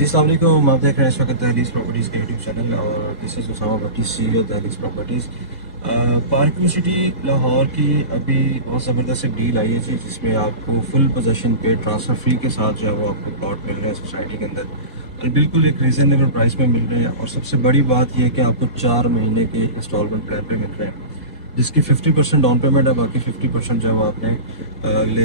जी अस्सलाम वालेकुम। आप देख रहे हैं इस वक्त दहलीज प्रॉपर्टीज़ के यूट्यूब चैनल और this is Usama Bhatti CEO Dahleez Properties. Parking City Lahore की अभी बहुत ज़बरदस्त एक डील आई है जी, जिसमें आपको फुल पोजेसन पे ट्रांसफ़र फ्री के साथ जो है वो आपको प्लॉट मिल रहे हैं सोसाइटी के अंदर और बिल्कुल एक रीज़नेबल प्राइस में मिल रहे हैं। और सबसे बड़ी बात यह है कि आपको 4 महीने के इंस्टॉलमेंट प्लान पे मिल रहे हैं, जिसकी 50% डाउन पेमेंट है, बाकी 50% जो है वो आपने अगले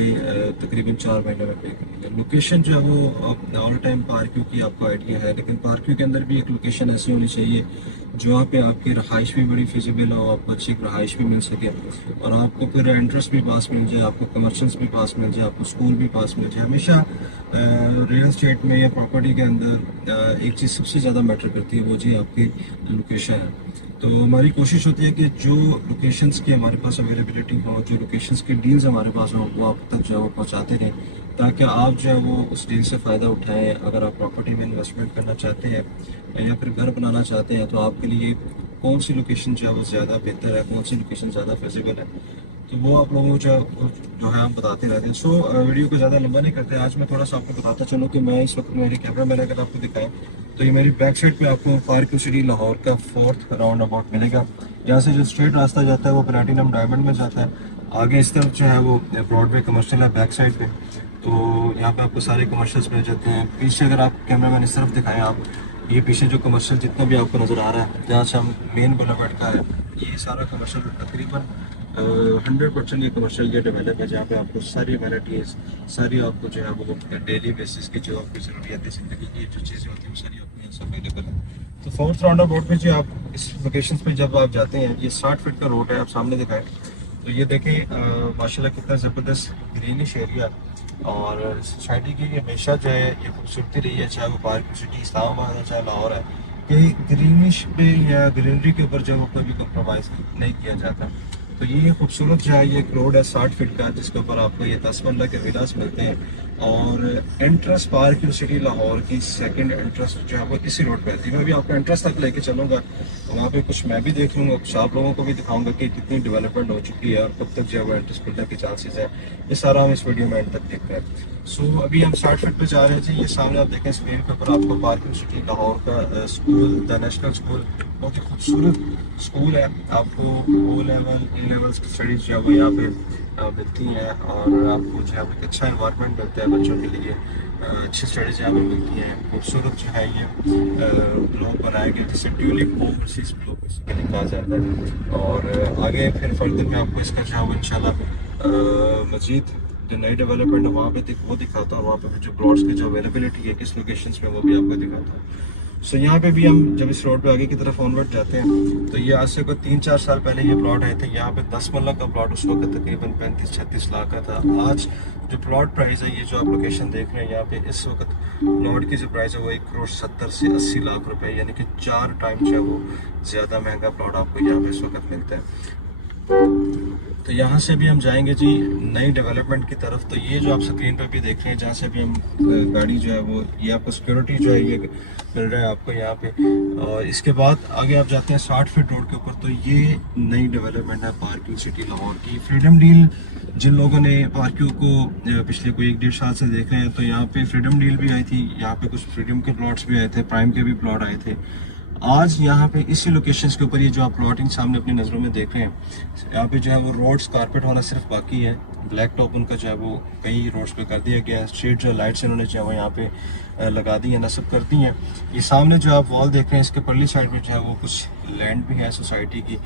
तकरीबन 4 महीने में पे करनी है। लोकेशन जो है वो ऑल टाइम पार्किंग की आपको आइडिया है, लेकिन पार्किंग के अंदर भी एक लोकेशन ऐसी होनी चाहिए जहाँ पे आपकी रहाइश भी बड़ी फिजिबल हो, आपको अच्छी रहाइश भी मिल सके और आपको फिर इंटरेस्ट भी पास मिल जाए, आपको कमर्शल्स भी पास मिल जाए, आपको स्कूल भी पास मिल जाए। हमेशा रियल एस्टेट में या प्रॉपर्टी के अंदर एक चीज़ सबसे ज़्यादा मैटर करती है, वो जी आपकी लोकेशन है। तो हमारी कोशिश होती है कि जो लोकेशंस की हमारे पास अवेलेबिलिटी हो, जो लोकेशंस की डील्स हमारे पास हो, वो आप तक जो है वो पहुँचाते रहें, ताकि आप जो है वो उस डील से फ़ायदा उठाएं। अगर आप प्रॉपर्टी में इन्वेस्टमेंट करना चाहते हैं या फिर घर बनाना चाहते हैं, तो आपके लिए कौन सी लोकेशन जो है वो ज़्यादा बेहतर है, कौन सी लोकेशन ज़्यादा फेजिबल है, तो वो आप लोगों को जो है हम बताते रहते हैं। सो वीडियो को ज़्यादा लंबा नहीं करते। आज मैं थोड़ा सा आपको बताता चलूँ कि मैं इस वक्त मेरे कैमरा मैन अगर आपको दिखाएं तो ये मेरी बैक साइड पे आपको पार्किंग सिटी लाहौर का 4th राउंड अबाउट मिलेगा। यहाँ से जो स्ट्रेट रास्ता जाता है वो प्लैटिनम डायमंड में जाता है। आगे इस तरफ जो है वो ब्रॉडवे कमर्शियल है बैक साइड पे, तो यहाँ पे आपको सारे कमर्शियल्स मिल जाते हैं। पीछे अगर आप कैमरा मैन इस तरफ दिखाएं, आप ये पीछे जो कमर्शियल जितना भी आपको नज़र आ रहा है, जहाँ से हम मेन बुलेवार्ड का है, ये सारा कमर्शियल तकरीबन 100% ये कमर्शियल ये डेवलप है, जहाँ पे आपको सारी वैराइटीज़, सारी आपको जो है वो डेली बेसिस की जो आपकी ज़रूरियात ज़िंदगी की जो चीज़ें होती हैं वो सारी आपको यहाँ से अवेलेबल है। तो 4th राउंड अबाउट में जो आप इस लोकेशन पे जब आप जाते हैं, ये 60 फीट का रोड है, आप सामने दिखाएं तो ये देखें माशाल्लाह कितना ज़बरदस्त ग्रीनिश एरिया। और सोसाइटी की हमेशा जो है ये खूबसूरती रही है, चाहे वो पार्क सिटी इस्लामाबाद है चाहे लाहौर है, कि ग्रीनिश पे या ग्रीनरी के ऊपर जो वो कोई भी कम्प्रोमाइज़ नहीं किया जाता। तो ये खूबसूरत जो है ये एक रोड है 60 फीट का, जिसके ऊपर आपको ये 10 मरला के विलास मिलते हैं। और एंट्रेंस पार्क सिटी लाहौर की सेकंड एंट्रेंस जो है वो इसी रोड पे आती है। मैं भी आपको एंट्रेंस तक लेके चलूँगा, तो वहाँ पे कुछ मैं भी देख लूँगा, कुछ आप लोगों को भी दिखाऊंगा कि कितनी डेवलपमेंट हो चुकी है और कब तक जो है वो एंट्रेंस खुलने के चांसेस है। ये सारा हम इस वीडियो में एंड तक देखते हैं। सो अभी हम 60 फीट पे जा रहे थे। ये सामने आप देखें स्क्रीन के ऊपर आपको पार्किंग सिटी लाहौर का स्कूल, द नेशनल स्कूल, बहुत ही खूबसूरत स्कूल है। आपको O लेवल A लेवल्स की स्टडीज़ जो है वो यहाँ पे मिलती हैं और आपको जो है एक अच्छा इन्वायरमेंट मिलता है बच्चों के लिए। अच्छी स्टडीज़ यहाँ पे मिलती हैं। खूबसूरत जो है ये ब्लॉक बनाया गया, जिसे ट्यूलिप ओवरसीज ब्लॉक बेसिकली कहा जाता है। और आगे फिर फर्दर में आपको इसका जो है वो इंशाल्लाह मजीद जो नई डेवलपमेंट है वहाँ पे वो दिखाता हूँ। वहाँ पे जो प्लॉट्स की जो अवेलेबिलिटी है किस लोकेशंस में, वो भी आपको दिखाता हूँ। सो यहाँ पे भी हम जब इस रोड पे आगे की तरफ ऑनवर्ड जाते हैं, तो ये आज से कोई 3-4 साल पहले ये प्लॉट आए थे। यहाँ पे 10 मरला का प्लॉट उस वक्त तकरीबन 35-36 लाख का था। आज जो प्लॉट प्राइस है, ये जो आप लोकेशन देख रहे हैं यहाँ पे, इस वक्त प्लॉट की जो प्राइस है वो 1,70 से 80 लाख रुपए, यानी कि 4 टाइम जो है वो ज़्यादा महंगा प्लॉट आपको यहाँ पे इस वक्त मिलता है। तो यहाँ से भी हम जाएंगे जी नई डेवलपमेंट की तरफ। तो ये जो आप स्क्रीन पर भी देख रहे हैं, जहाँ से भी हम गाड़ी जो है वो, ये आपको सिक्योरिटी जो है ये मिल रहा है आपको यहाँ पे। और इसके बाद आगे आप जाते हैं 60 फीट रोड के ऊपर, तो ये नई डेवलपमेंट है पार्किंग सिटी लाहौर की। फ्रीडम डील जिन लोगों ने पार्किंग को पिछले कोई 1-1.5 साल से देख रहे हैं, तो यहाँ पे फ्रीडम डील भी आई थी, यहाँ पे कुछ फ्रीडम के प्लॉट्स भी आए थे, प्राइम के भी प्लॉट आए थे। आज यहाँ पे इसी लोकेशंस के ऊपर ये जो आप प्लॉटिंग सामने अपनी नज़रों में देख रहे हैं, यहाँ पे जो है वो रोड्स कारपेट होना सिर्फ बाकी है। ब्लैक टॉप उनका जो है वो कई रोड्स पे कर दिया गया है। स्ट्रीट जो लाइट्स इन्होंने जो है वो यहाँ पे लगा दी है, नस्ब कर दी हैं। ये सामने जो आप वॉल देख रहे हैं, इसके परली साइड में जो है वो कुछ लैंड भी है सोसाइटी की।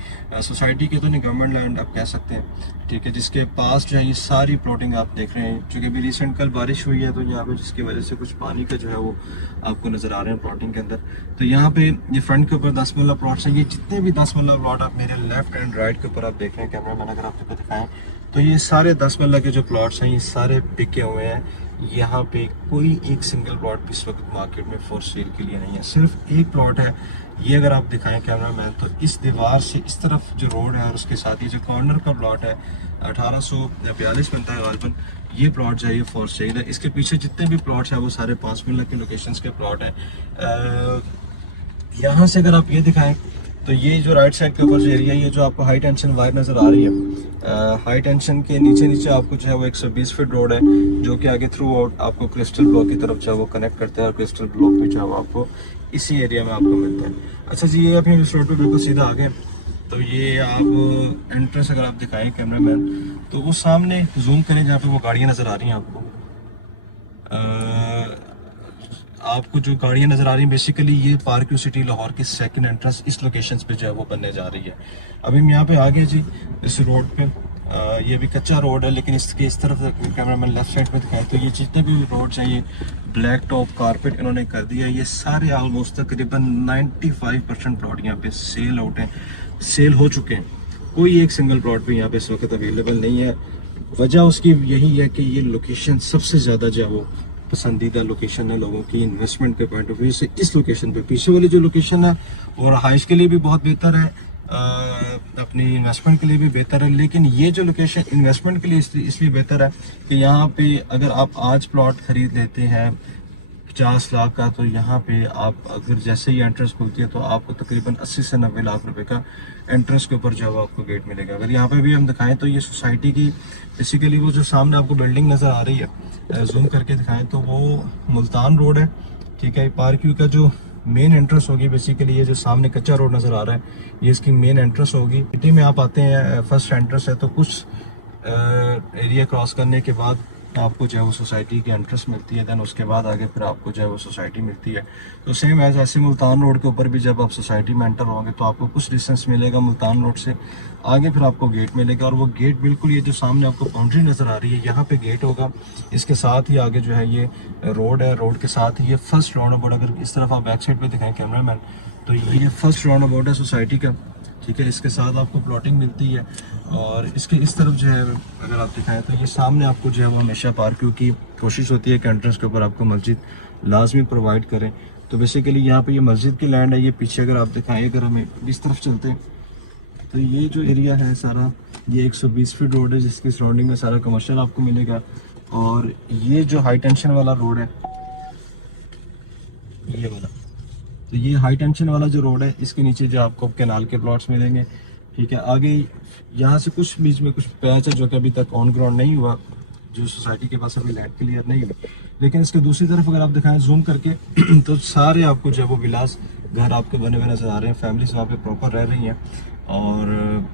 सोसाइटी की तो नहीं, गवर्नमेंट लैंड आप कह सकते हैं, ठीक है, जिसके पास जो है ये सारी प्लॉटिंग आप देख रहे हैं। चूँकि अभी रिसेंट कल बारिश हुई है, तो यहाँ पे जिसकी वजह से कुछ पानी का जो है वो आपको नज़र आ रहे हैं प्लॉटिंग के अंदर। तो यहाँ पे ये फ्रंट के ऊपर 10 मरला प्लॉट्स हैं। ये जितने भी 10 मरला प्लॉट आप मेरे लेफ्ट एंड राइट के ऊपर आप देख रहे हैं, कैमरा मैन अगर आपको दिखाएं, तो ये सारे 10 मरला के जो प्लॉट्स हैं ये सारे बिके हुए हैं। यहाँ पे कोई एक सिंगल प्लॉट भी इस वक्त मार्केट में फॉर सेल के लिए नहीं है, सिर्फ एक प्लॉट है। ये अगर आप दिखाएं कैमरा मैन, तो इस दीवार से इस तरफ जो रोड है और उसके साथ ये जो कॉर्नर का प्लॉट है 1842 बनता है गालिबन, ये प्लॉट जो है ये फॉर सेल है। इसके पीछे जितने भी प्लॉट्स हैं वो सारे 5 मरला के लोकेशंस के प्लॉट हैं। यहाँ से अगर आप ये दिखाएं, तो ये जो राइट साइड के ऊपर जो एरिया, ये जो आपको हाई टेंशन वायर नज़र आ रही है, हाई टेंशन के नीचे नीचे आपको जो है वो 120 फीट रोड है, जो कि आगे थ्रू आउट आपको क्रिस्टल ब्लॉक की तरफ जो है वो कनेक्ट करता है, और क्रिस्टल ब्लॉक भी जो है वो आपको इसी एरिया में आपको मिलता है। अच्छा जी, ये अपने इस रोड पे बिल्कुल सीधा आ गए तो ये आप एंट्रेंस अगर आप दिखाएं कैमरामैन, तो वो सामने जूम करें जहाँ पे वो गाड़ियाँ नज़र आ रही हैं आपको। आपको जो गाड़ियाँ नज़र आ रही हैं, बेसिकली ये पार्क सिटी लाहौर की सेकंड एंट्रेंस इस लोकेशन पे जो है वो बनने जा रही है। अभी हम यहाँ पे आ गए जी इस रोड पे। ये भी कच्चा रोड है, लेकिन इसके इस तरफ कैमरामैन लेफ्ट साइड पे दिखाएं तो ये जितने भी रोड्स हैं ये ब्लैक टॉप कारपेट इन्होंने कर दिया है। ये सारे ऑलमोस्ट तकरीबन 95% प्लॉट यहाँ पे सेल आउट हैं, सेल हो चुके हैं। कोई एक सिंगल प्लॉट भी यहाँ पे इस वक्त अवेलेबल नहीं है। वजह उसकी यही है कि ये लोकेशन सबसे ज़्यादा जो है वो पसंदीदा लोकेशन है लोगों की इन्वेस्टमेंट के पॉइंट ऑफ व्यू से। इस लोकेशन पे पीछे वाली जो लोकेशन है और हाइश के लिए भी बहुत बेहतर है, अपनी इन्वेस्टमेंट के लिए भी बेहतर है, लेकिन ये जो लोकेशन इन्वेस्टमेंट के लिए इसलिए बेहतर है कि यहाँ पे अगर आप आज प्लॉट खरीद लेते हैं 50 लाख का, तो यहाँ पे आप अगर जैसे ही एंट्रेंस खुलती है तो आपको तकरीबन 80 से 90 लाख रुपए का एंट्रेंस के ऊपर जो है आपको गेट मिलेगा। अगर यहाँ पे भी हम दिखाएं तो ये सोसाइटी की बेसिकली वो जो सामने आपको बिल्डिंग नज़र आ रही है, जूम करके दिखाएं तो वो मुल्तान रोड है, ठीक है। पार्क व्यू का जो मेन एंट्रेंस होगी, बेसिकली ये जो सामने कच्चा रोड नज़र आ रहा है ये इसकी मेन एंट्रेंस होगी। सिटी में आप आते हैं, फर्स्ट एंट्रेंस है, तो कुछ एरिया क्रॉस करने के बाद आपको जो है वो सोसाइटी की एंट्रेंस मिलती है, देन उसके बाद आगे फिर आपको जो है वो सोसाइटी मिलती है। तो सेम एज ऐसे मुल्तान रोड के ऊपर भी जब आप सोसाइटी में एंटर होंगे तो आपको कुछ डिस्टेंस मिलेगा मुल्तान रोड से, आगे फिर आपको गेट मिलेगा, और वो गेट बिल्कुल ये जो सामने आपको बाउंड्री नज़र आ रही है यहाँ पे गेट होगा। इसके साथ ही आगे जो है ये रोड है, रोड के साथ ही ये फर्स्ट राउंड अबाउट, अगर इस तरफ आप बैक साइड पे दिखाएं कैमरामैन, तो ये फर्स्ट राउंड अबाउट है सोसाइटी का, ठीक है। इसके साथ आपको प्लॉटिंग मिलती है, और इसके इस तरफ जो है अगर आप दिखाएं तो ये सामने आपको जो है वो हमेशा पार्क व्यू की कोशिश होती है कि एंट्रेंस के ऊपर आपको मस्जिद लाजमी प्रोवाइड करें। तो बेसिकली यहाँ पे ये मस्जिद की लैंड है। ये पीछे अगर आप दिखाएं, अगर हमें इस तरफ चलते हैं तो ये जो एरिया है सारा, ये 120 फीट रोड है जिसकी सराउंडिंग में सारा कमर्शियल आपको मिलेगा। और ये जो हाई टेंशन वाला रोड है ये वाला, तो ये हाई टेंशन वाला जो रोड है इसके नीचे जो आपको कैनाल के प्लॉट्स मिलेंगे, ठीक है। आगे यहाँ से कुछ बीच में कुछ पैच है जो कि अभी तक ऑन ग्राउंड नहीं हुआ, जो सोसाइटी के पास अभी लैंड क्लियर नहीं हुआ, लेकिन इसके दूसरी तरफ अगर आप दिखाएं जूम करके तो सारे आपको जो है वो विलास घर आपके बने हुए नज़र आ रहे हैं। फैमिलीज वहाँ पे प्रॉपर रह रही हैं, और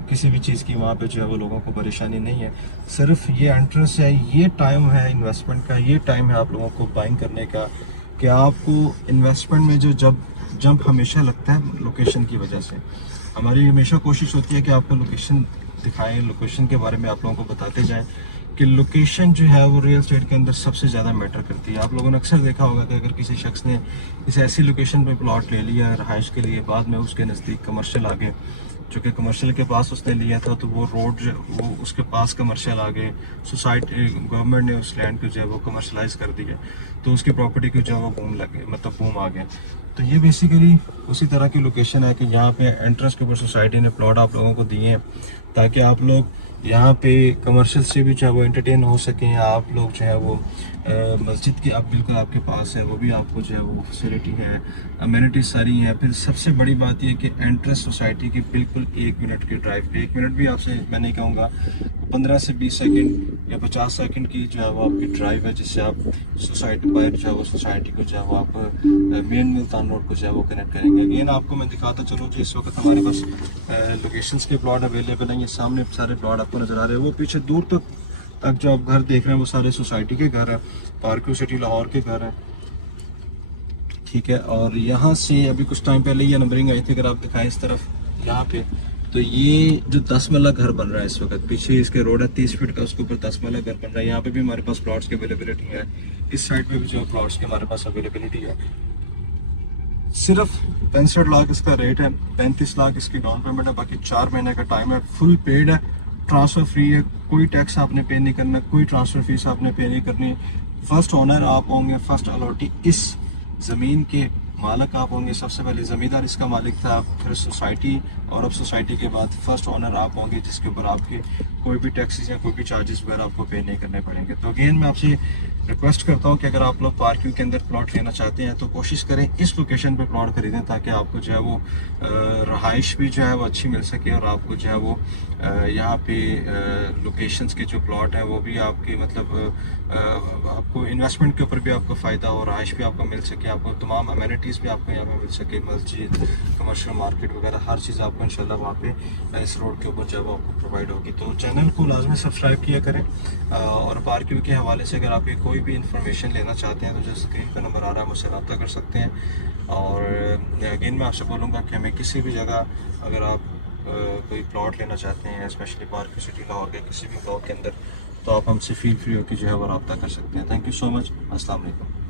किसी भी चीज़ की वहाँ पे जो है वो लोगों को परेशानी नहीं है। सिर्फ ये एंट्रेंस है, ये टाइम है इन्वेस्टमेंट का, ये टाइम है आप लोगों को बाइंग करने का, कि आपको इन्वेस्टमेंट में जो जंप हमेशा लगता है लोकेशन की वजह से। हमारी हमेशा कोशिश होती है कि आपको लोकेशन दिखाएं, लोकेशन के बारे में आप लोगों को बताते जाएं कि लोकेशन जो है वो रियल एस्टेट के अंदर सबसे ज़्यादा मैटर करती है। आप लोगों ने अक्सर देखा होगा कि अगर किसी शख्स ने किसी ऐसी लोकेशन पे प्लॉट ले लिया रहाइश के लिए, बाद में उसके नज़दीक कमर्शियल आ गए, जो कि कमर्शियल के पास उसने लिया था, तो वो रोड वो उसके पास कमर्शियल आ गए, सोसाइटी गवर्नमेंट ने उस लैंड को जो है वो कमर्शलाइज कर दिया, तो उसकी प्रॉपर्टी को जो है वो बूम लगे, मतलब बूम आ गया। तो ये बेसिकली उसी तरह की लोकेशन है कि यहाँ पे एंट्रेंस के ऊपर सोसाइटी ने प्लॉट आप लोगों को दिए हैं ताकि आप लोग यहाँ पे कमर्शियल से भी चाहे वो एंटरटेन हो सकें, आप लोग जो है वो मस्जिद की आप बिल्कुल आपके पास है, वो भी आपको जो है वो फैसिलिटी है, अमेनिटीज सारी हैं। फिर सबसे बड़ी बात यह कि एंट्रेंस सोसाइटी की बिल्कुल 1 मिनट की ड्राइव पे, 1 मिनट भी आपसे मैं नहीं कहूँगा, 15 से 20 सेकंड या 50 सेकंड की जो है वो आपकी ड्राइव है, जिससे आप सोसाइटी बाहर जो है वो सोसाइटी को जो है वो आप मेन मुल्तान रोड को जो है वो कनेक्ट करेंगे। अगेन आपको मैं दिखाता चलूँ जो इस वक्त हमारे पास लोकेशंस के प्लॉट अवेलेबल हैं। ये सामने सारे प्लॉट आपको नज़र आ रहे हैं, वो पीछे दूर तक जो आप घर देख रहे हैं वो सारे सोसाइटी के घर हैं, पार्क सिटी लाहौर के घर हैं, ठीक है। और यहाँ से अभी कुछ टाइम पहले ये नंबरिंग आई थी, अगर आप दिखाएं इस तरफ यहाँ पे, तो ये जो 10 मरला घर बन रहा है इस वक्त, पीछे इसके रोड है 30 फीट का, उसके ऊपर 10 मरला घर बन रहा है। यहाँ पे भी हमारे पास प्लॉट्स की अवेलेबिलिटी है, इस साइड पे भी जो प्लॉट्स की हमारे पास अवेलेबिलिटी है। सिर्फ 65 लाख इसका रेट है, 35 लाख इसकी डाउन पेमेंट है, बाकी 4 महीने का टाइम है, फुल पेड है, ट्रांसफ़र फ्री है, कोई टैक्स आपने पे नहीं करना, कोई ट्रांसफ़र फीस आपने पे नहीं करनी। फर्स्ट ओनर आप होंगे, फर्स्ट अलॉटी इस ज़मीन के मालिक आप होंगे। सबसे पहले ज़मींदार इसका मालिक था, फिर सोसाइटी, और अब सोसाइटी के बाद फर्स्ट ओनर आप होंगे, जिसके ऊपर आपके कोई भी टैक्सेस या कोई भी चार्जेस वगैरह आपको पे नहीं करने पड़ेंगे। तो अगेन मैं आपसे रिक्वेस्ट करता हूँ कि अगर आप लोग पार्किंग के अंदर प्लॉट लेना चाहते हैं तो कोशिश करें इस लोकेशन पे प्लॉट खरीदें, ताकि आपको जो है वो रहाइश भी जो है वो अच्छी मिल सके, और आपको जो है वो यहाँ पे लोकेशंस के जो प्लॉट हैं वो भी आपके मतलब आपको इन्वेस्टमेंट के ऊपर भी आपको फ़ायदा हो, रहाइश भी आपको मिल सके, आपको तमाम अमेनिटीज़ भी आपको यहाँ पे मिल सके, मस्जिद, कमर्शियल मार्केट वगैरह हर चीज़ आपको इंशाल्लाह वहाँ पे इस रोड के ऊपर जब आपको प्रोवाइड होगी। तो चैनल को लाजमी सब्सक्राइब किया करें, और पार्किंग के हवाले से अगर आप कोई भी इंफॉर्मेशन लेना चाहते हैं तो जो स्क्रीन पर नंबर आ रहा है मुझसे रब्ता कर सकते हैं। और अगेन मैं आपसे बोलूँगा कि हमें किसी भी जगह अगर आप कोई प्लॉट लेना चाहते हैं, स्पेशली पार्क सिटी लाहौर के किसी भी ब्लॉक के अंदर, तो आप हमसे फील फ्री होकर जो है वो रब्ता कर सकते हैं। Thank you so much. अस्सलाम वालेकुम।